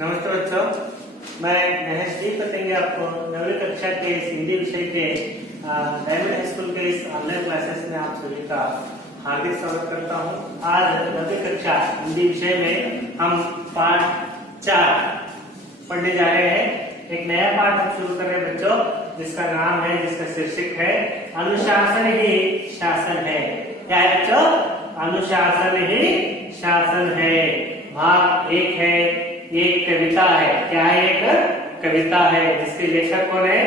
नमस्ते बच्चों, मैं महेश जी बताएंगे आपको नवीं कक्षा के हिंदी विषय के डायमंड हाई स्कूल के इस ऑनलाइन क्लासेस में आप सभी का हार्दिक स्वागत करता हूं। आज नवीं कक्षा हिंदी विषय में हम पाठ 4 पढ़ने जा रहे हैं। एक नया पाठ हम शुरू कर रहे हैं बच्चों, जिसका नाम है, जिसका शीर्षक है अनुशासन ही शासन है। क्या है बच्चों? अनुशासन ही शासन है। भाग 1 है, ये कविता है। क्या है? एक कविता है जिसके लेखक कौन है?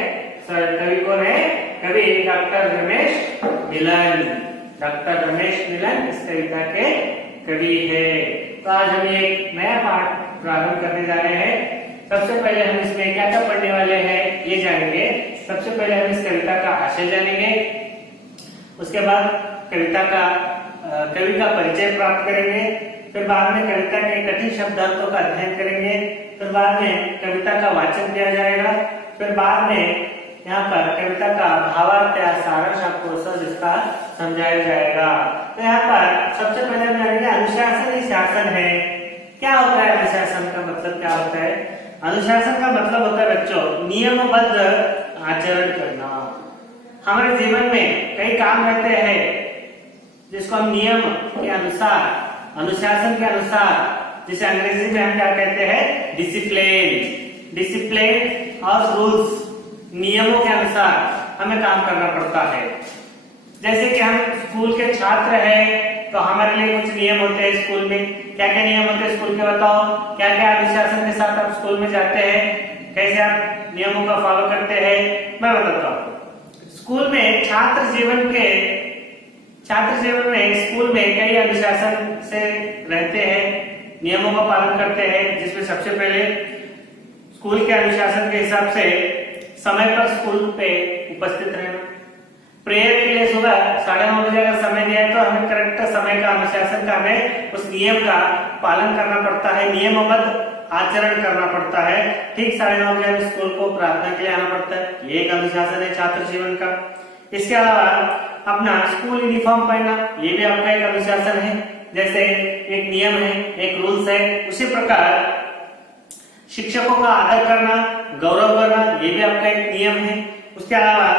कवि कौन है? कवि डॉक्टर रमेश मिलन। डॉक्टर रमेश मिलन इस कविता के कवि है। तो आज हम एक नया पाठ प्रारंभ करने जा रहे हैं। सबसे पहले हम इसमें क्या क्या पढ़ने वाले हैं ये जानेंगे। सबसे पहले हम इस कविता का आशय जानेंगे, उसके बाद कविता का कवि का परिचय प्राप्त करेंगे, फिर बाद में कविता के कठिन शब्दार्थों का अध्ययन करेंगे, फिर बाद में कविता का वाचन किया जाएगा, फिर बाद में यहाँ पर कविता का भावार्थ या सारांश आपको सब इसका समझाया जाएगा। तो यहाँ पर सबसे पहले हम जानेंगे अनुशासन ही शासन है। क्या होता है अनुशासन का मतलब? क्या होता है अनुशासन का मतलब? होता है बच्चों नियमबद्ध आचरण करना। हमारे जीवन में कई काम रहते हैं जिसको हम नियम के अनुसार, अनुशासन के अनुसार, जिसे अंग्रेजी में हम क्या कहते हैं? डिसिप्लिन। डिसिप्लिन और रूल्स, नियमों के अनुसार हमें काम करना पड़ता है। जैसे कि हम स्कूल के छात्र हैं तो हमारे लिए कुछ नियम होते हैं स्कूल में। क्या क्या नियम होते हैं स्कूल के? बताओ क्या क्या अनुशासन के साथ आप स्कूल में जाते हैं, कैसे आप नियमों का फॉलो करते हैं, मैं बताता हूँ। स्कूल में छात्र जीवन में स्कूल में कई अनुशासन से रहते हैं, नियमों का पालन करते हैं, जिसमें सबसे पहले स्कूल के अनुशासन के हिसाब से समय पर स्कूल पे उपस्थित रहना। प्रेयर के लिए सुबह 9:30 बजे का समय दिया है तो हमें करेक्ट समय का, अनुशासन का, हमें उस नियम का पालन करना पड़ता है, नियमबद्ध आचरण करना पड़ता है। ठीक 9:30 बजे हमें स्कूल को प्रार्थना के लिए आना पड़ता है। ये एक अनुशासन है छात्र जीवन का। इसके अलावा अपना स्कूल यूनिफॉर्म पहनना, ये भी आपका एक अनुशासन है। जैसे एक नियम है, एक रूल्स है, उसी प्रकार शिक्षकों का आदर करना, गौरव करना, ये भी आपका एक नियम है। उसके अलावा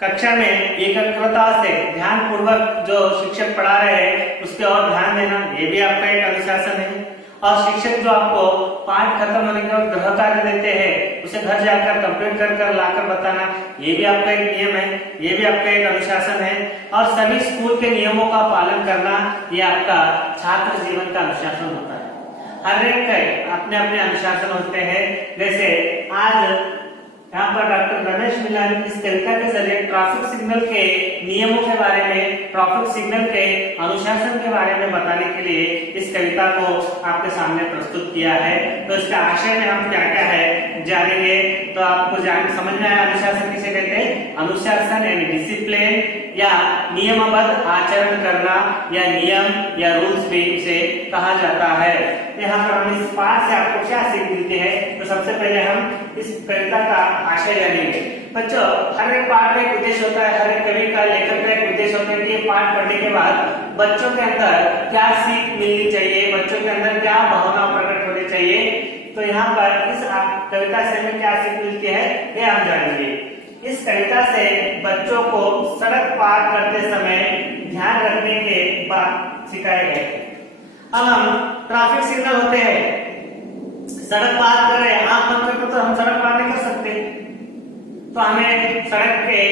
कक्षा में एकाग्रता से ध्यान पूर्वक जो शिक्षक पढ़ा रहे हैं उसके और ध्यान देना, ये भी आपका एक अनुशासन है। और शिक्षक जो आपको पाठ खत्म होने के बाद गृह कार्य देते हैं उसे घर जाकर कंप्लीट कर लाकर बताना, ये भी आपका एक नियम है, ये भी आपका एक अनुशासन है। और सभी स्कूल के नियमों का पालन करना, ये आपका छात्र जीवन का अनुशासन होता है। हर एक के अपने अपने अनुशासन होते हैं। जैसे आज यहाँ पर डॉक्टर रमेश मिलन इस कविता के जरिए ट्रैफिक सिग्नल के नियमों के बारे में, ट्रैफिक सिग्नल के अनुशासन के बारे में बताने के लिए इस कविता को आपके सामने प्रस्तुत किया है। तो इसका आशय में हम क्या क्या है जानेंगे। तो आपको समझ में आया अनुशासन किसे कहते हैं? अनुशासन यानी डिसिप्लिन या नियमबद्ध आचरण करना, या नियम या रूल्स भी इसे कहा जाता है। यहाँ पर हम इस पाठ से आपको क्या सीख मिलती है? तो सबसे पहले हम इस कविता का आशय जानेंगे। बच्चों हर एक पाठ का एक उद्देश्य होता है, हर एक कवि का, लेखक का एक उद्देश्य होता है कि ये पाठ पढ़ने के बाद बच्चों के अंदर क्या सीख मिलनी चाहिए, बच्चों के अंदर क्या भावना प्रकट होनी चाहिए। तो यहाँ पर इस कविता से हमें क्या सीख मिलती है ये हम जानेंगे। इस कविता से बच्चों को सड़क पार करते समय ध्यान रखने के बात सिखाए गए। अब हम ट्रैफिक सिग्नल होते हैं, सड़क पार कर रहे हैं, आंख बंद करके तो हम सड़क पार नहीं कर सकते, तो हमें सड़क के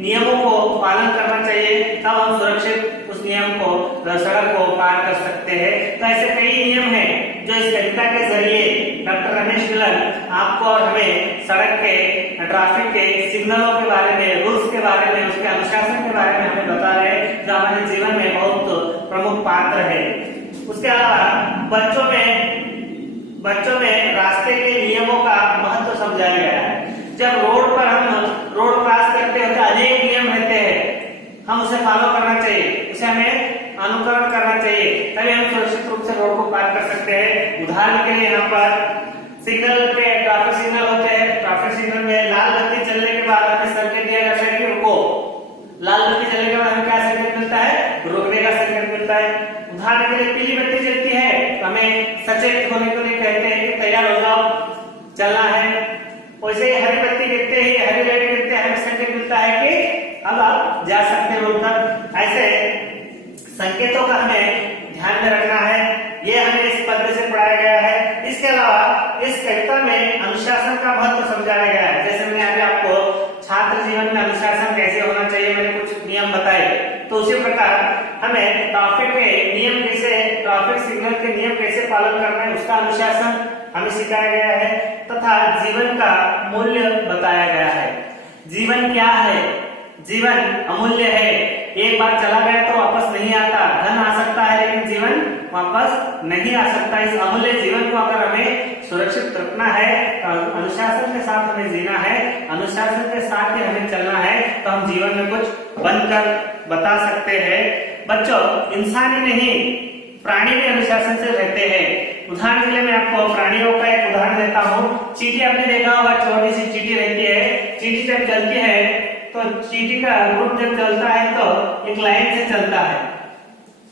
नियमों को पालन करना चाहिए, तब हम सुरक्षित उस नियम को, सड़क को पार कर सकते हैं। तो ऐसे कई नियम हैं जो इस कविता के जरिए डॉक्टर रमेश मिलन आपको और हमें सड़क के, ट्रैफिक के सिग्नलों के बारे में, रूल्स के बारे में, उसके अनुशासन के बारे में हमें बता रहे हैं, जो हमारे जीवन में बहुत प्रमुख पात्र है। उसके अलावा बच्चों में रास्ते के नियमों का महत्व समझाया गया है। जब रोड पर हम रोड क्रॉस करते हैं तो अनेक नियम रहते हैं, हम उसे फॉलो करना चाहिए, उसे हमें अनुकरण करना चाहिए, तभी हम सुरक्षित रूप से रोड को पार कर सकते हैं। उदाहरण के लिए यहाँ पर सिग्नल पे ट्रैफिक सिग्नल होते हैं, ट्रैफिक सिग्नल में लाल बत्ती चलने के बाद हमें संकेत दिया जाता है कि रुको। लाल बत्ती चलने के बाद हमें क्या संकेत मिलता है? रुकने का संकेत मिलता है। उदाहरण के लिए पीली बत्ती जलती है तो हमें सचेत होने के लिए कहते हैं कि तैयार हो जाओ, चलना है। वैसे ही हरी बत्ती देखते ही, हरी लाइट देखते हमें संकेत मिलता है कि अब आप जा सकते हो उठकर। ऐसे संकेतों का हमें ध्यान में रखना है, ये हमें इस पद्य से पढ़ाया गया है। इसके अलावा इस कविता में अनुशासन का महत्व समझाया गया है। जैसे मैंने अभी आपको छात्र जीवन में अनुशासन कैसे होना चाहिए मैंने कुछ नियम बताए, तो उसी प्रकार हमें ट्रैफिक के नियम कैसे, ट्रैफिक सिग्नल के नियम कैसे पालन करना है उसका अनुशासन हमें सिखाया गया है, तथा जीवन का मूल्य बताया गया है। जीवन क्या है? जीवन अमूल्य है, एक बार चला गया तो वापस नहीं आता। धन आ सकता है लेकिन जीवन वापस नहीं आ सकता। इस अमूल्य जीवन को अगर हमें सुरक्षित रखना है तो अनुशासन के साथ हमें जीना है, अनुशासन के साथ ही हमें चलना है, तो हम जीवन में कुछ बनकर बता सकते हैं। बच्चों, इंसान ही नहीं प्राणी भी अनुशासन से रहते हैं। उदाहरण के लिए मैं आपको प्राणियों का एक उदाहरण देता हूँ। चींटी आपने देखा होगा, छोटी सी चींटी रहती है। चींटी जब चलती है तो चींटी का ग्रुप जब चलता है तो एक लाइन से चलता है,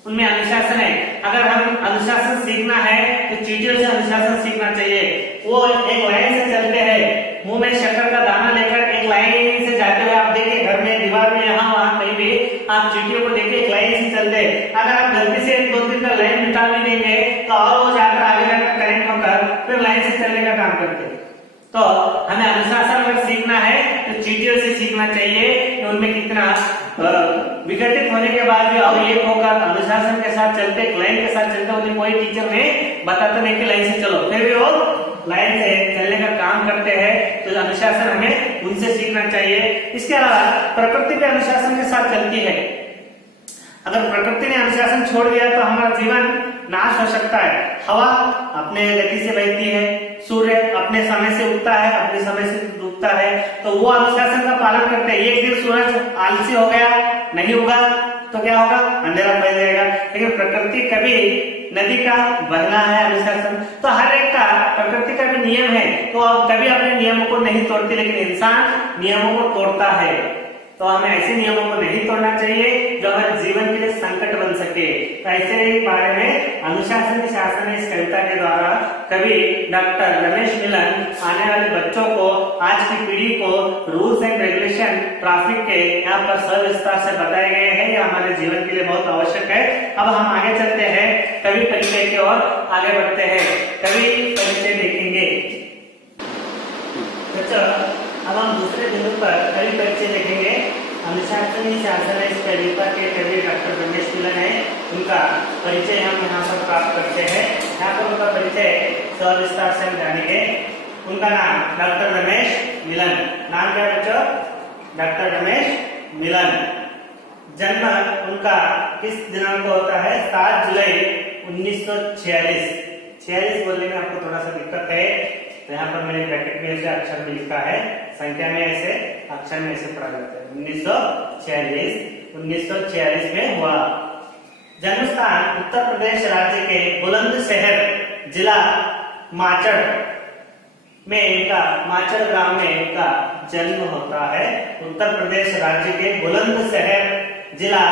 उनमें अनुशासन है। अगर हम अनुशासन सीखना है तो चींटियों से अनुशासन सीखना चाहिए। वो एक लाइन से चलते हैं, मुंह में शक्कर का दाना लेकर एक लाइन से जाते हुए आप देखिए घर में, दीवार में, यहाँ वहां कहीं भी आप चींटियों को देखिए एक लाइन से चलते हैं। अगर आप गलती से 2-3 का लाइन मिटा भी देंगे तो और वो जाकर आगे जाकर करेंट होकर फिर लाइन से चलने का काम करते हैं। तो हमें अनुशासन अगर सीखना है तो चींटियों से सीखना चाहिए कि उनमें कितना विघटित होने के बाद भी अब एक होकर अनुशासन के साथ चलते, लाइन के साथ चलते, उन्हें कोई टीचर ने बताता नहीं कि लाइन से चलो, फिर भी वो लाइन से चलने का काम करते हैं। तो अनुशासन हमें उनसे सीखना चाहिए। इसके अलावा प्रकृति भी अनुशासन के साथ चलती है। अगर प्रकृति ने अनुशासन छोड़ दिया तो हमारा जीवन नाश हो सकता है। हवा अपने गति से बहती है, सूर्य अपने समय से उगता है, अपने समय से डूबता है, तो वो अनुशासन का पालन करते हैं। एक दिन सूरज आलसी हो गया, नहीं उगा तो क्या होगा? अंधेरा फैल जाएगा। लेकिन प्रकृति कभी, नदी का बहना है अनुशासन, तो हर एक का प्रकृति का भी नियम है, तो अब कभी अपने नियमों को नहीं तोड़ती, लेकिन इंसान नियमों को तोड़ता है। तो हमें ऐसे नियमों को नहीं तोड़ना चाहिए जो हमारे जीवन के लिए संकट बन सके। तो ऐसे ही बारे में अनुशासन की शासन इस कविता के द्वारा कवि डॉक्टर रमेश मिलन आने वाले बच्चों को, आज की पीढ़ी को रूल्स एंड रेगुलेशन ट्रैफिक के यहाँ पर सविस्तार से बताए गए हैं। यह हमारे जीवन के लिए बहुत आवश्यक है। अब हम आगे चलते हैं, कवि परिचय की ओर आगे बढ़ते हैं। कवि परिचय देखेंगे। अब हम दूसरे बिंदु पर कवि परिचय देखेंगे। अनुशासन ही शासन है इस कविता के कवि डॉक्टर रमेश मिलन है, उनका परिचय हम यहाँ पर प्राप्त करते हैं। यहाँ पर उनका परिचय सविस्तार से हम जानेंगे। उनका नाम डॉक्टर रमेश मिलन। नाम क्या बच्चों? डॉक्टर रमेश मिलन। जन्म उनका किस दिनांक को होता है? 7 जुलाई 1946। 46 बोलने में आपको थोड़ा सा दिक्कत है, तो यहाँ पर मैंने ब्रैकेट में ऐसे अक्षर में लिखा है, संख्या में ऐसे, अक्षर में ऐसे पढ़ा जाता है। 1946 में हुआ। जन्म स्थान उत्तर प्रदेश राज्य के बुलंदशहर जिला माचड़ में इनका, माचड़ गांव में इनका जन्म होता है। उत्तर प्रदेश राज्य के बुलंदशहर जिला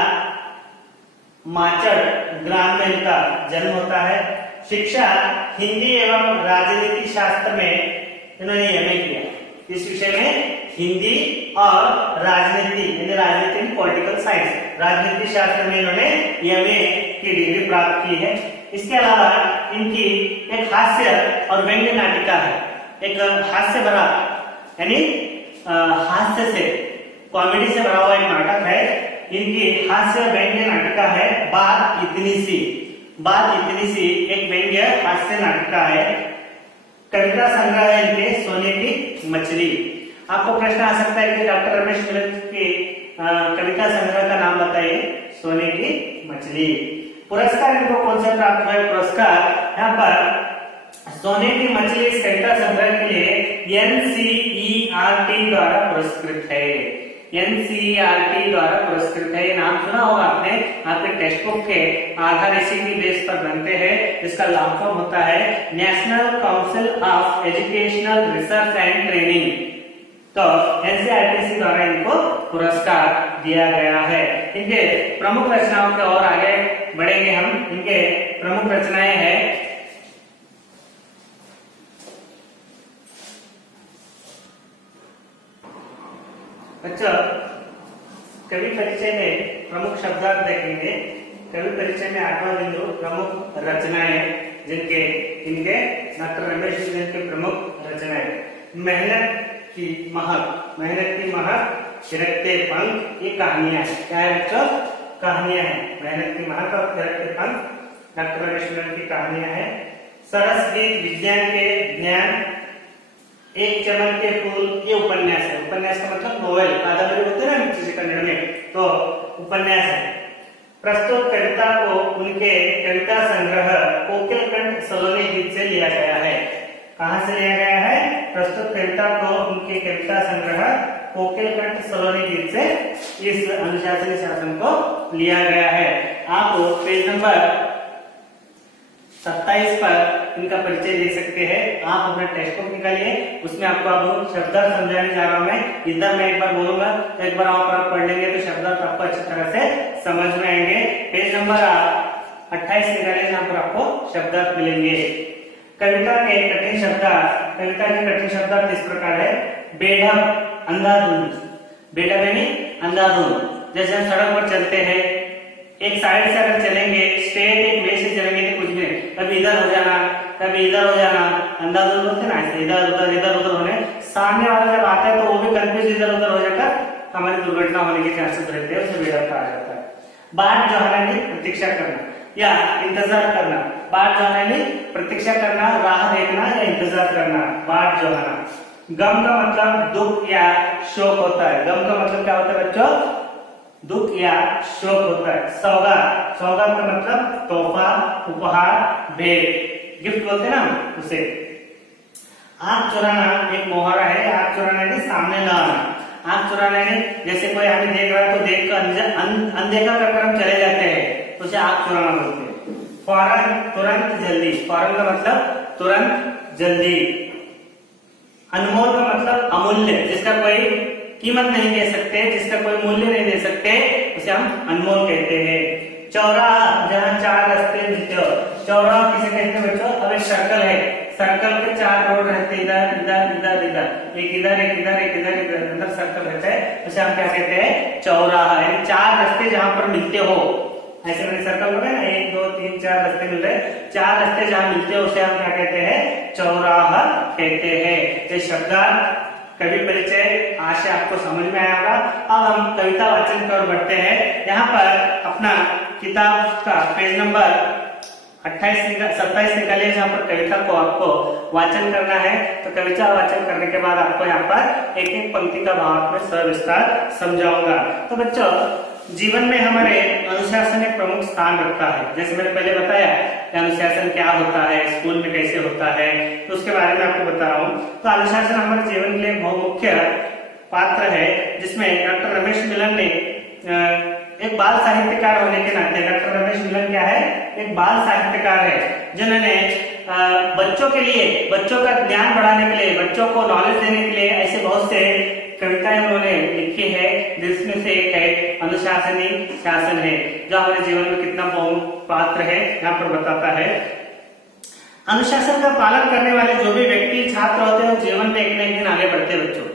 माचड़ ग्राम में इनका जन्म होता है। शिक्षा हिंदी एवं राजनीति शास्त्र में इन्होंने एमए किया। इस विषय में हिंदी और राजनीति, यानी राजनीति पॉलिटिकल साइंस, राजनीति शास्त्र में इन्होंने एमए की डिग्री प्राप्त की है। इसके अलावा इनकी एक हास्य और व्यंग्य नाटिका है। एक हास्य भरा, यानी हास्य से, कॉमेडी से भरा हुआ एक नाटक है। इनकी हास्य व्यंग्य नाटिका है बात इतनी सी। बात इतनी सी एक व्यंग्य हास्य नाटिका है। कविता संग्रह है इनके सोने की मछली। आपको प्रश्न आ सकता है कि डॉक्टर रमेश मिलन की कविता संग्रह का नाम बताइए। सोने की मछली। पुरस्कार इनको कौन सा प्राप्त हुआ? पुरस्कार यहाँ पर सोने की मछली इस कविता संग्रह के लिए NCERT द्वारा पुरस्कृत है। NCERT द्वारा पुरस्कृत है। ये नाम सुना होगा आपने, आपके टेक्स्ट बुक के आधार इसी की बेस पर बनते हैं। इसका लॉन्ग फॉर्म होता है national council of educational research and training. तो NCERT द्वारा इनको पुरस्कार दिया गया है। इनके प्रमुख रचनाओं के और आगे बढ़ेंगे हम। इनके प्रमुख रचनाएं हैं बच्चों, कवि परिचय में प्रमुख शब्दार्थ देखेंगे। कवि परिचय में 8वां बिंदु प्रमुख रचनाएं, जिनके इनके डॉक्टर रमेश मिलन के प्रमुख रचनाएं। मेहनत की महक, मेहनत की महक, थिरकते पंख, ये कहानियां हैं। क्या है बच्चों? कहानियां हैं। मेहनत की महक और थिरकते पंख डॉक्टर रमेश मिलन की कहानियां हैं। सरस गीत, विज्ञान के ज्ञान, एक चमन के फूल, ये उपन्यास है। उपन्यास का मतलब नोवेल, कादंबरी बोलते हैं ना किसी कन्नड़ में, तो उपन्यास है। प्रस्तुत कविता को उनके कविता संग्रह कोकिल कंठ सलोनी गीत से लिया गया है। कहां से लिया गया है? प्रस्तुत कविता को उनके कविता संग्रह कोकिल कंठ सलोनी गीत से इस अनुशासनी शासन को लिया गया है। आप पेज नंबर 27 पर इनका परिचय देख सकते हैं। आप अपना टेक्स्ट बुक निकालिए, उसमें आपको अब शब्दार्थ समझाने जा रहा हूं मैं। इधर मैं एक बार बोलूंगा, एक बार वहां पर आप पढ़ लेंगे तो शब्दार्थ आपको अच्छी तरह से समझ में आएंगे। पेज नंबर 28 निकालिए, जहां पर आपको शब्दार्थ मिलेंगे। कविता के कठिन शब्दार्थ, कविता के कठिन शब्दार्थ इस प्रकार है। बेढब, अंधाधुंध। बेढब यानी अंधाधुंध। जैसे हम सड़क पर चलते हैं, एक साइड से अगर चलेंगे, स्ट्रेट एक वे से चलेंगे तो कुछ भी नहीं, कभी इधर हो जाना, कभी इधर हो जाना, अंधाधुंध होते ना, ऐसे इधर उधर होने। सामने वाला जब आता है तो वो भी कंफ्यूज इधर उधर हो जाकर हमारी दुर्घटना होने के चांसेस रहते हैं, उसे बेढब कहा जाता है। बाट जोहना यानी प्रतीक्षा करना या इंतजार करना। बाट जोहना यानी प्रतीक्षा करना, राह देखना या इंतजार करना, बाट जोहना। गम का मतलब दुख या शोक होता है। गम का मतलब क्या होता है बच्चों? दुख या शोक होता है। सौगात, सौगात का मतलब तोहफा, उपहार, भेंट, गिफ्ट बोलते हैं ना उसे। आंख चुराना एक मोहरा है। आंख चुराना यानी सामने न आना। आंख चुराना यानी जैसे कोई हमें देख रहा है तो देख कर अनदेखा कर हम चले जाते हैं, तो उसे आंख चुराना बोलते हैं। फौरन, तुरंत, जल्दी। फौरन का मतलब तुरंत, जल्दी। अनमोल का मतलब अमूल्य, जिसका कोई कीमत नहीं दे सकते, जिसका कोई मूल्य नहीं दे सकते, उसे हम अनमोल कहते हैं। चौराहा, जहाँ चार रास्ते मिलते हो। चौराहा किसे कहते हैं बच्चों? अब एक सर्कल है, सर्कल के 4 रोड रहते, इधर इधर इधर इधर, एक इधर एक इधर एक इधर इधर, अंदर सर्कल रहता है, उसे हम क्या कहते हैं? चौराहा। यानी 4 रास्ते जहां पर मिलते हो, ऐसे मैंने सर्कल हो गए ना, 1 2 3 4 रास्ते मिल रहे, 4 रास्ते जहां मिलते हैं उसे हम क्या कहते हैं? चौराहा कहते हैं। ये शब्दार्थ कवि परिचय आज से आपको समझ में आया होगा। अब हम कविता वाचन की ओर बढ़ते हैं। यहाँ पर अपना किताब का पेज नंबर 27 निकालिए, जहाँ पर कविता को आपको वाचन करना है। तो कविता वाचन करने के बाद आपको यहाँ पर एक एक पंक्ति का भाव में सविस्तार समझाऊंगा। तो बच्चों, जीवन में हमारे अनुशासन एक प्रमुख स्थान रखता है। जैसे मैंने पहले बताया कि अनुशासन क्या होता है, स्कूल में कैसे होता है, तो उसके बारे में आपको बता रहा हूँ। तो अनुशासन हमारे जीवन के लिए बहुत मुख्य पात्र है, जिसमें डॉक्टर रमेश मिलन ने एक बाल साहित्यकार होने के नाते, डॉक्टर रमेश मिलन क्या है? एक बाल साहित्यकार है, जिन्होंने बच्चों के लिए, बच्चों का ज्ञान बढ़ाने के लिए, बच्चों को नॉलेज देने के लिए ऐसे बहुत से कविताएं उन्होंने लिखी है, जिसमें से एक है अनुशासनी शासन है, जो हमारे जीवन में कितना बहुत पात्र है यहाँ पर बताता है। अनुशासन का पालन करने वाले जो भी व्यक्ति, छात्र होते हैं, जीवन में एक न एक दिन आगे बढ़ते हैं बच्चों।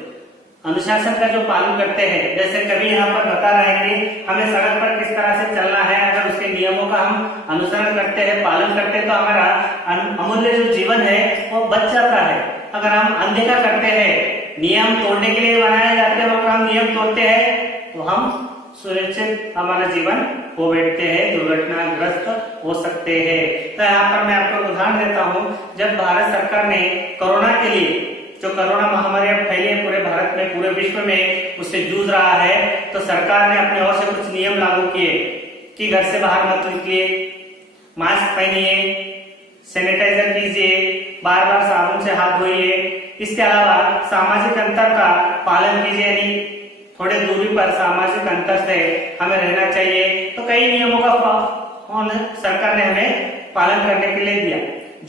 अनुशासन का जो पालन करते हैं, जैसे कवि यहाँ पर बता रहे हैं कि हमें सड़क पर किस तरह से चलना है, अगर उसके नियमों का हम अनुसरण करते हैं, पालन करते हैं, तो हमारा अमूल्य जो जीवन है वो बच जाता है। अगर हम अनदेखा करते हैं, नियम तोड़ने के लिए बनाए जाते हैं, अगर हम नियम तोड़ते हैं तो हम सुरक्षित हमारा जीवन हो बैठते हैं, दुर्घटनाग्रस्त हो सकते हैं। तो यहाँ पर मैं आपको उदाहरण देता हूँ। जब भारत सरकार ने कोरोना के लिए, जो कोरोना महामारी अब फैली है पूरे भारत में, पूरे विश्व में उससे जूझ रहा है, तो सरकार ने अपने ओर से कुछ नियम लागू किए कि घर से बाहर मत निकलिए, मास्क पहनिए, सैनिटाइजर कीजिए, बार बार साबुन से हाथ धोइए। इसके अलावा सामाजिक अंतर का पालन कीजिए, यानी थोड़े दूरी पर सामाजिक अंतर से हमें रहना चाहिए। तो कई नियमों का सरकार ने हमें पालन करने के लिए दिया।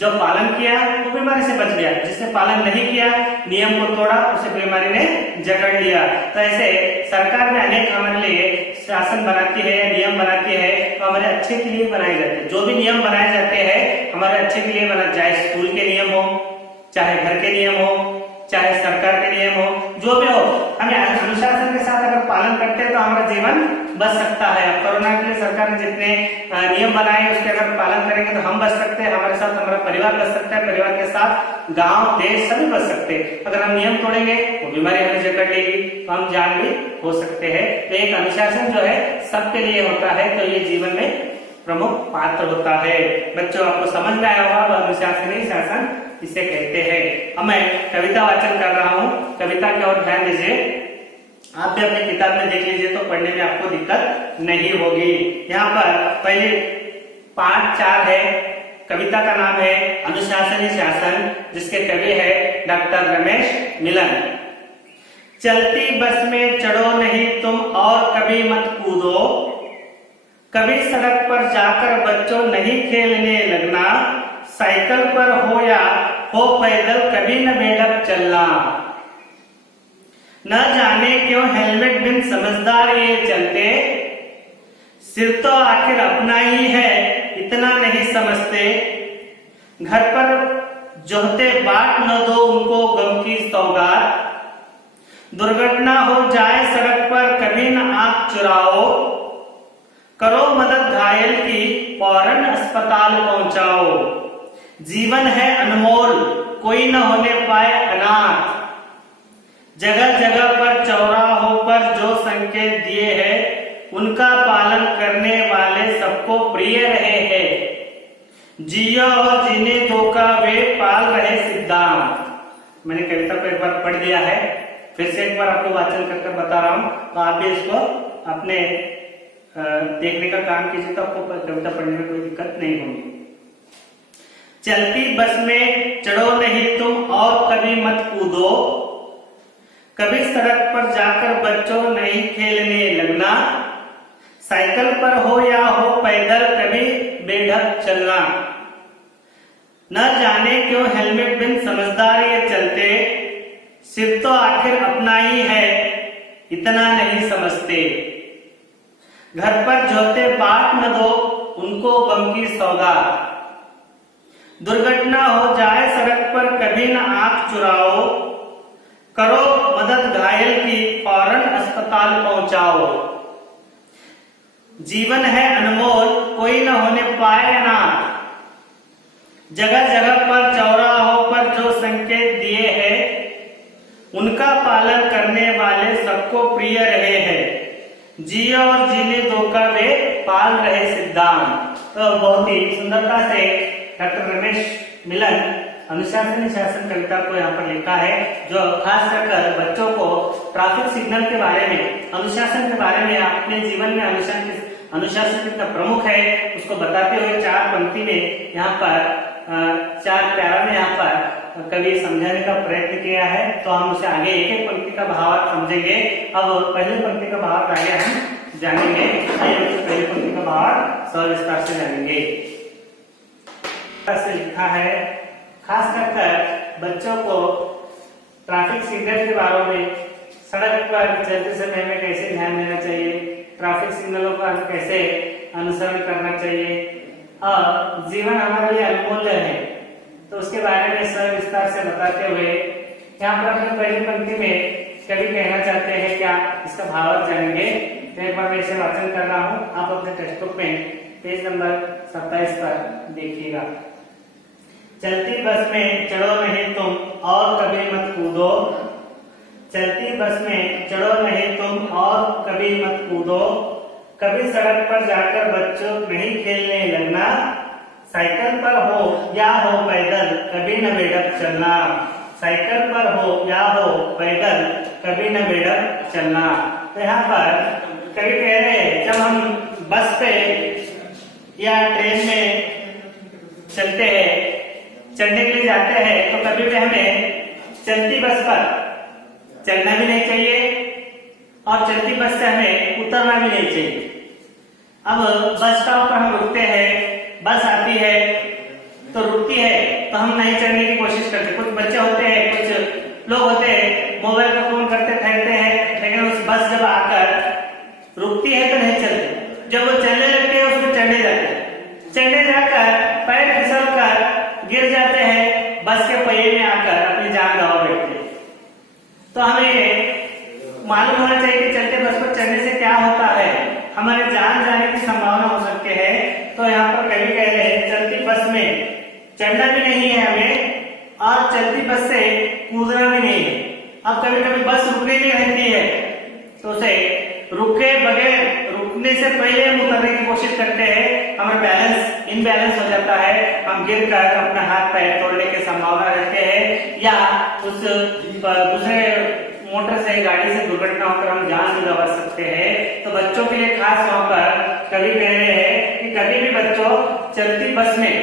जो पालन किया वो बीमारी से बच गया, जिसने पालन नहीं किया, नियम को तोड़ा, उसे बीमारी ने जकड़ लिया। तो ऐसे सरकार ने अनेक हमारे लिए शासन बनाती है, नियम बनाती है, तो हमारे अच्छे के लिए बनाए जाते हैं। जो भी नियम बनाए जाते हैं हमारे अच्छे के लिए बना, चाहे स्कूल के नियम हो, चाहे घर के नियम हो, चाहे सरकार के नियम हो, जो भी हो, हमें अनुशासन के साथ अगर पालन करते हैं तो हमारा जीवन बच सकता है। अब कोरोना के लिए सरकार ने जितने नियम बनाए उसके अगर पालन करेंगे तो हम बच सकते हैं, हमारे साथ हमारा परिवार बच सकता है, परिवार के साथ गांव देश सभी बच सकते हैं। अगर हम नियम तोड़ेंगे वो बीमारी हमें जकड़ लेगी तो हम जान भी हो सकते हैं। तो एक अनुशासन जो है सबके लिए होता है, तो ये जीवन में प्रमुख पात्र होता है। बच्चों आपको समझ में आया होगा अनुशासनीय शासन इसे कहते हैं। अब मैं कविता वाचन कर रहा हूँ, कविता की ओर ध्यान दीजिए। आप भी अपनी किताब में देख लीजिए तो पढ़ने में आपको दिक्कत नहीं होगी। यहाँ पर पहले पाठ 4 है, कविता का नाम है अनुशासनीय शासन, जिसके कवि है डॉक्टर रमेश मिलन। चलती बस में चढ़ो नहीं तुम और कभी मत कूदो, कभी सड़क पर जाकर बच्चों नहीं खेलने लगना, साइकिल पर हो या हो पैदल कभी न बेढक चलना, न जाने क्यों हेलमेट बिन समझदार ये चलते, सिर तो आखिर अपना ही है इतना नहीं समझते, घर पर जोहते बाट न दो उनको गम की सौगात, दुर्घटना हो जाए सड़क पर कभी न आंख चुराओ, करो मदद घायल की फौरन अस्पताल पहुंचाओ, जीवन है अनमोल कोई न होने पाए अनाथ, जगह जगह पर चौराहों पर जो संकेत दिए हैं उनका पालन करने वाले सबको प्रिय रहे हैं, जियो और जीने दो का वे पाल रहे सिद्धांत। मैंने कविता को एक बार पढ़ दिया है, फिर से एक बार आपको वाचन करके बता रहा हूं, तो आप भी इसको अपने देखने का काम कीजिए तो आपको कविता पढ़ने में कोई दिक्कत नहीं होगी। चलती बस में चढ़ो नहीं तुम और कभी मत कूदो, कभी सड़क पर जाकर बच्चों नहीं खेलने लगना, साइकिल पर हो या हो पैदल कभी बेढक चलना, न जाने क्यों हेलमेट बिन समझदार ये चलते, सिर तो आखिर अपना ही है इतना नहीं समझते, घर पर जोते बाट न दो उनको गम की सौगात, दुर्घटना हो जाए सड़क पर कभी न आंख चुराओ, करो मदद घायल की फौरन अस्पताल पहुंचाओ, जीवन है अनमोल कोई न होने पाए अनाथ, जगह जगह पर चौराहों पर जो संकेत दिए हैं उनका पालन करने वाले सबको प्रिय रहे हैं, जियो और जीने दो का वे पाल रहे सिद्धांत। तो बहुत ही सुंदरता से डॉक्टर रमेश मिलन अनुशासनीय शासन कविता को यहाँ पर लिखा है, जो खास कर बच्चों को ट्रैफिक सिग्नल के बारे में, अनुशासन के बारे में, अपने जीवन में अनुशासन कितना प्रमुख है उसको बताते हुए 4 पंक्ति में यहाँ पर 4 प्यारा में यहाँ पर कवि समझाने का प्रयत्न किया है। तो हम उसे आगे एक एक पंक्ति का भाव समझेंगे। अब पहली पंक्ति का भाव आगे हम जानेंगे, पहली पंक्ति का भाव सविस्तार से जानेंगे। से लिखा है, खास कर बच्चों को ट्रैफिक सिग्नल के बारे में, सड़क पर चलते समय हमें कैसे ध्यान देना चाहिए, ट्रैफिक सिग्नलों का कैसे अनुसरण करना चाहिए, और जीवन हमारे लिए अनमूल्य है, तो उसके बारे में सविस्तार से बताते हुए यहाँ पर अपने पहली पंक्ति में कवि कहना चाहते हैं क्या, इसका भाव जानेंगे। तो एक बार मैं इसे वाचन कर रहा हूँ, आप अपने टेक्स्ट बुक में पेज नंबर 27 पर देखिएगा। चलती बस में चढ़ो नहीं तुम और कभी मत कूदो, चलती बस में चढ़ो नहीं तुम और कभी मत कूदो, कभी सड़क पर जाकर बच्चों नहीं खेलने लगना, साइकिल पर हो या हो पैदल कभी न बेढक चलना, साइकिल पर हो या हो पैदल कभी न बेढक चलना। तो यहाँ पर कभी कह रहे हैं, जब हम बस पे या ट्रेन में चलते हैं, चढ़ने के लिए जाते हैं, तो कभी भी हमें चलती बस पर चलना भी नहीं चाहिए और चलती बस से हमें उतरना भी नहीं चाहिए। अब बस स्टॉप पर हम रुकते हैं, बस आती है तो रुकती है तो हम नहीं चढ़ने की कोशिश करते। कुछ बच्चे होते हैं, कुछ लोग होते हैं, मोबाइल पर फोन करते फिरते हैं, लेकिन उस बस जब आकर रुकती है तो नहीं चलते। जब वो चलने लगते हैं उसमें चढ़ने जाते हैं, चढ़ने जाकर पैर फिसल कर गिर जाते हैं, बस के पहिए में आकर अपनी जान गंवा बैठते हैं। तो हमें मालूम होना चाहिए कि चलते बस पर चढ़ने से क्या होता है, हमारे जान जाने की संभावना हो सकती है। तो यहाँ पर कवि कह रहे हैं चलती बस में चढ़ना भी नहीं है हमें और चलती बस से कूदना भी नहीं है। अब कभी कभी बस रुकने में रहती है तो उसे रुके बगैर, रुकने से पहले हम उतरने की कोशिश करते हैं, हमारा बैलेंस इनबैलेंस हो जाता है, हम गिर कर अपना हाथ पैर तोड़ने की संभावना रहते हैं या उस दूसरे मोटर से गाड़ी से दुर्घटना होकर हम जान भी गंवा सकते हैं। तो बच्चों के लिए खास तौर पर कवि कह रहे हैं कि कभी भी बच्चों चलती बस में,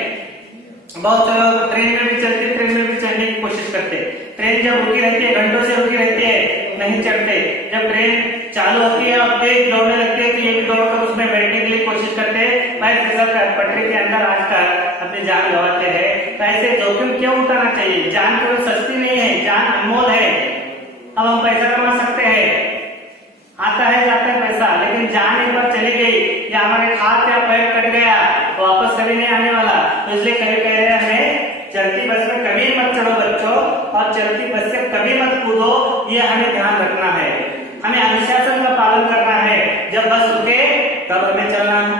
बहुत लोग ट्रेन में भी चलते, ट्रेन में भी चढ़ने की कोशिश करते, ट्रेन जब रुकी रहती है घंटों से रुकी रहती है नहीं चढ़ते, जब ट्रेन चालू होती है और तेज दौड़ने लगते हैं तो ये भी दौड़कर उसमें बैठने के लिए कोशिश करते हैं, पैर फिसल कर पटरी के अंदर आकर अपनी जान गंवाते हैं। तो ऐसे जोखिम क्यों उठाना चाहिए? जान केवल सस्ती नहीं है, जान अनमोल है। अब हम पैसा कमा सकते हैं, आता है जाता है पैसा, लेकिन जान एक बार चली गई या हमारे हाथ या पैर कट गया तो वापस कभी नहीं आने वाला। तो इसलिए कभी कह रहे हैं हमें चलती बस में कभी मत चढ़ो बच्चों और चलती बस से कभी मत कूदो, ये हमें ध्यान रखना है। हमें अनुशासन का पालन करना है, जब बस रुके तब हमें चलना है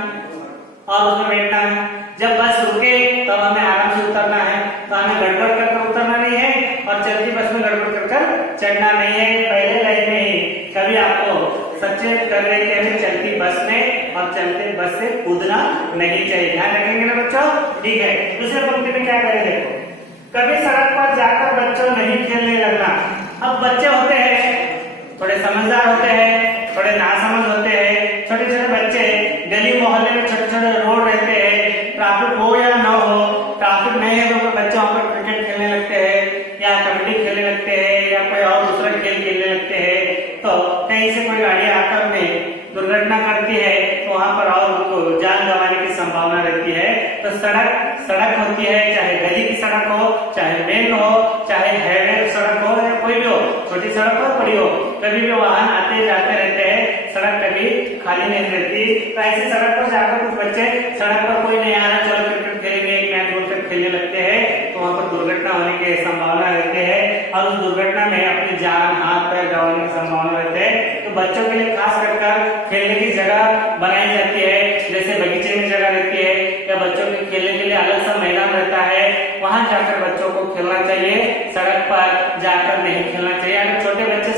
और उसमें बैठना है, जब बस रुके तब हमें आराम से उतरना है। तो हमें गड़बड़ कर उतरना नहीं है और चलती बस में गड़बड़ कर चढ़ना नहीं है। पहले लाइन में ही कभी आपको सचेत कर रहे हैं कि चलती बस में और चलते बस से कूदना नहीं चाहिए, ध्यान रखेंगे ना बच्चों? ठीक है। दूसरे पंक्ति में क्या करें देखो, कभी सड़क पर जाकर बच्चों नहीं खेलने लगना। अब बच्चे होते हैं थोड़े समझदार होते हैं, थोड़े नासमझ होते हैं, छोटे छोटे बच्चे गली मोहल्ले में छोटे छोटे रोड रहते हैं, ट्रैफिक हो या ना हो, ट्रैफिक नहीं है तो बच्चे वहां पर क्रिकेट खेलने लगते हैं या कबड्डी खेलने लगते हैं या कोई और दूसरा खेल खेलने लगते हैं। तो कहीं से कोई गाड़ी आकर में दुर्घटना करती है तो वहां पर और उनको जान गंवाने की संभावना रहती है। तो सड़क होती है, चाहे गली की सड़क हो, चाहे मेन हो, चाहे हाईवे सड़क हो या कोई भी हो, छोटी सड़क हो बड़ी हो, कभी भी वाहन आते जाते रहते हैं, सड़क कभी खाली नहीं रहती। तो ऐसे सड़क पर जाकर कुछ बच्चे सड़क पर कोई नहीं आ रहा चलो क्रिकेट खेलेंगे, एक मैच बोलकर खेलने लगते हैं तो वहां पर दुर्घटना होने की संभावना रहती है और उस दुर्घटना में अपनी जान हाथ पैर गंवाने की संभावना रहती है। तो बच्चों के लिए खास कर खेलने की जगह बनाई जाती है, जैसे बगीचे में जगह रहती है या बच्चों के खेलने के लिए अलग सा मैदान रहता है, वहां जाकर बच्चों को खेलना चाहिए, सड़क पर जाकर नहीं खेलना चाहिए। अगर छोटे बच्चे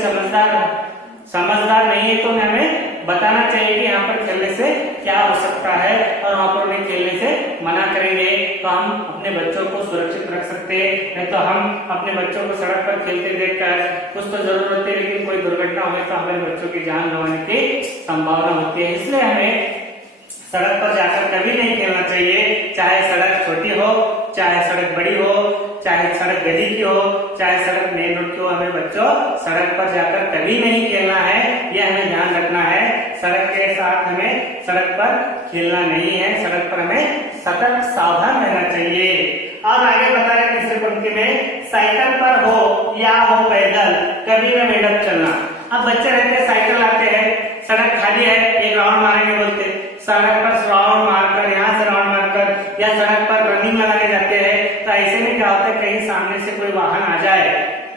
समझदार नहीं है तो हमें बताना चाहिए कि यहाँ पर खेलने से क्या हो सकता है और वहां पर उन्हें खेलने से मना करेंगे तो हम अपने बच्चों को सुरक्षित रख सकते हैं। नहीं तो हम अपने बच्चों को सड़क पर खेलते देखकर कुछ तो जरूर होती है लेकिन कोई दुर्घटना होने से हमारे बच्चों की जान गंवाने की संभावना होती है। इसलिए हमें सड़क पर जाकर कभी नहीं खेलना चाहिए, चाहे सड़क छोटी हो, चाहे सड़क बड़ी हो, चाहे सड़क गली की हो, चाहे सड़क मेन रोड की हो, हमें बच्चों सड़क पर जाकर कभी नहीं खेलना है, यह हमें ध्यान रखना है। सड़क के साथ हमें सड़क पर खेलना नहीं है, सड़क पर हमें सतर्क सावधान रहना चाहिए। और आगे बताया तीसरी पंक्ति में, साइकिल पर हो या हो पैदल कभी न बेढक चलना। अब बच्चे रहते साइकिल लाते हैं, सड़क खाली है, एक राउंड मारेंगे बोलते, सड़क पर राउंड मारकर यहाँ से राउंड मारकर या सड़क पर रनिंग लगाने जाते हैं। तो ऐसे में क्या होता है, कहीं सामने से कोई वाहन आ जाए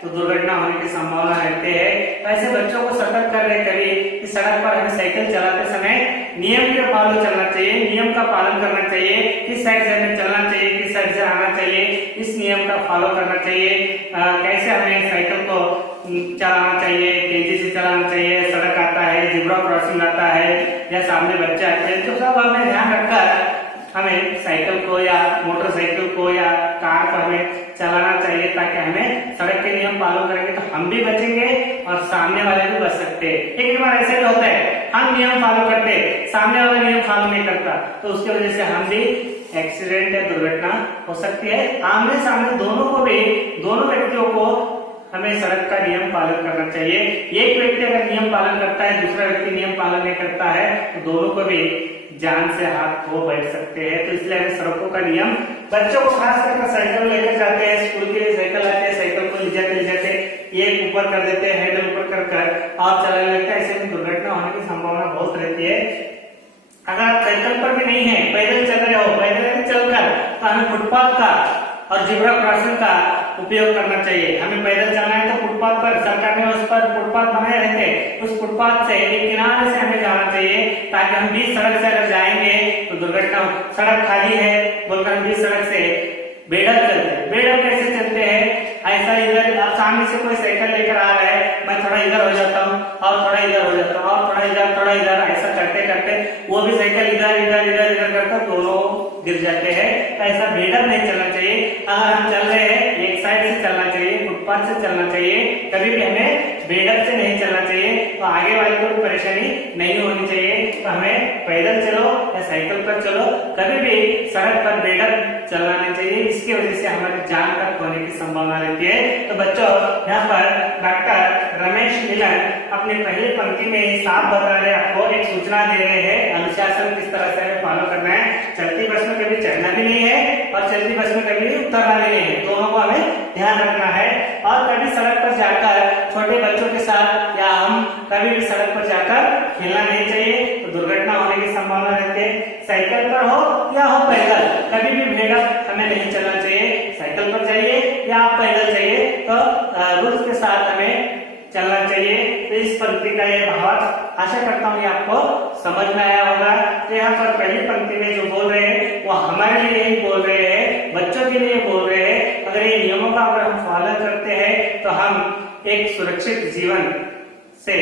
तो दुर्घटना होने की संभावना रहती है। तो ऐसे बच्चों को सतर्क कर रहे कभी कि सड़क पर हमें साइकिल चलाते समय नियम के फॉलो चलना चाहिए, नियम का पालन करना चाहिए, किस साइड से हमें चलना चाहिए, किस साइड से आना चाहिए, इस नियम का फॉलो करना चाहिए। कैसे हमें साइकिल को चलाना चाहिए, तेजी से चलाना चाहिए, सड़क आता है, ज़ेब्रा क्रॉसिंग आता है या सामने बच्चे आते हैं, तो सब हमें ध्यान रखकर हमें साइकिल को या मोटरसाइकिल को या कार को हमें चलाना चाहिए ताकि हमें सड़क के नियम फॉलो करेंगे तो हम भी बचेंगे और सामने वाले भी बच सकते हैं। एक बार ऐसे भी होता है, हम नियम फॉलो करते, सामने वाला नियम फॉलो नहीं करता तो उसकी वजह से हम भी एक्सीडेंट या दुर्घटना हो सकती है। आमने सामने दोनों व्यक्तियों को हमें सड़क का नियम पालन करना चाहिए। एक व्यक्ति अगर नियम पालन करता है, दूसरा व्यक्ति नियम पालन नहीं करता है तो दोनों को भी जान से हाथ धो बैठ सकते हैं। तो इसलिए हमें सड़कों का नियम, बच्चों को खास करके साइकिल लेकर जाते हैं, स्कूल के लिए साइकिल आते हैं, साइकिल को ले जाते एक ऊपर कर देते हैं, हैंडल ऊपर कर और चलाने लगते हैं, ऐसे में दुर्घटना होने की संभावना बहुत रहती है। अगर आप साइकिल पर भी नहीं है, पैदल चल रहे हो, पैदल चलकर, तो हमें फुटपाथ का और ज़ेब्रा क्रॉसिंग का उपयोग करना चाहिए। हमें पैदल चलना है तो फुटपाथ पर, सरकार ने उस पर फुटपाथ बनाए रहते, उस फुटपाथ से एक किनारे से हमें जाना चाहिए, ताकि हम बीच सड़क से अगर जाएंगे तो दुर्घटना हो। सड़क खाली है बोलकर हम बीच सड़क से बेढक चलते हैं। बेढक कैसे चलते हैं? ऐसा इधर, अब सामने से कोई साइकिल लेकर आ रहा है, मैं थोड़ा इधर हो जाता हूँ और थोड़ा इधर हो जाता हूँ और थोड़ा इधर, ऐसा करते करते वो भी साइकिल इधर इधर इधर इधर करते दोनों गिर जाते हैं। तो ऐसा बेढक नहीं चलना चाहिए। अगर हम चल रहे हैं एक साइड से चलना चाहिए, फुटपाथ से चलना चाहिए, कभी भी हमें बेढक से नहीं चलना चाहिए, तो आगे वाले को भी परेशानी नहीं होनी चाहिए। तो हमें पैदल चलो या साइकिल पर चलो, कभी भी सड़क पर बेढक चलना नहीं चाहिए। इसकी वजह से हमारी जान तक होने की संभावना रहती है। तो बच्चों, यहाँ पर डॉक्टर रमेश मिलन अपनी पहली पंक्ति में ही साफ बता रहे, आपको एक सूचना दे रहे हैं अनुशासन किस तरह से हमें फॉलो करना है। चलती बस में कभी चढ़ना भी नहीं है और चलती बस में कभी उतरना भी नहीं है, दोनों को हमें ध्यान रखना है। और कभी सड़क पर जाकर छोटे बच्चों के साथ या हम कभी भी सड़क पर जाकर खेलना नहीं चाहिए, तो दुर्घटना होने की संभावना रहती है। साइकिल पर हो या हो पैदल, कभी भी बेढक हमें नहीं चलना चाहिए। साइकिल पर जाइए या आप पैदल जाइए, तो रूल्स के साथ हमें चलना चाहिए। तो इस पंक्ति का ये भाव आशा करता हूँ ये आपको समझ में आया होगा। तो यहाँ पर पहली पंक्ति में जो बोल रहे हैं वो हमारे लिए ही बोल रहे हैं, बच्चों के लिए बोल रहे हैं। अगर ये नियमों का अगर हम फॉलो करते हैं तो हम एक सुरक्षित जीवन से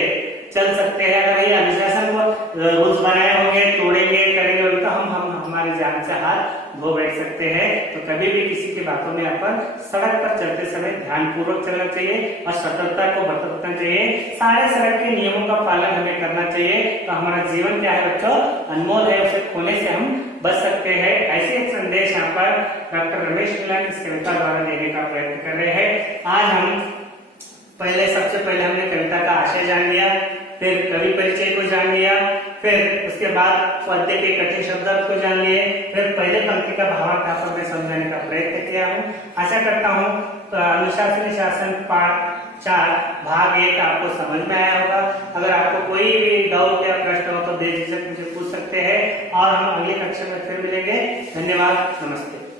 चल सकते हैं। अगर ये अनुशासन को रूल्स बनाए होंगे, तोड़ेंगे, करेंगे तो हम हमारी जान से हाथ धो बैठ सकते हैं। तो कभी भी किसी की बातों में अपन सड़क पर चलते समय ध्यानपूर्वक चलना चाहिए और सतर्कता को बरतना चाहिए। सारे सड़क के नियमों का पालन हमें करना चाहिए। तो हमारा जीवन क्या है बच्चों, अनमोल है, उसे खोने से हम बच सकते हैं। ऐसे एक संदेश यहाँ पर डॉक्टर रमेश मिलन इस कविता द्वारा देने का प्रयत्न कर रहे हैं। आज हम सबसे पहले हमने कविता का आशय जान लिया, फिर कवि परिचय को जान लिया, फिर उसके बाद पद्य के कठिन शब्द को जान लिए, फिर पहले पंक्ति का भावार्थ आपको मैं समझाने का प्रयत्न किया हूँ। आशा करता हूँ अनुशासन शासन पाठ 4 भाग 1 आपको समझ में आया होगा। अगर आपको कोई भी डाउट या प्रश्न हो तो बेझिझक मुझे पूछ सकते हैं और हम अगली कक्षा में फिर मिलेंगे। धन्यवाद, नमस्ते।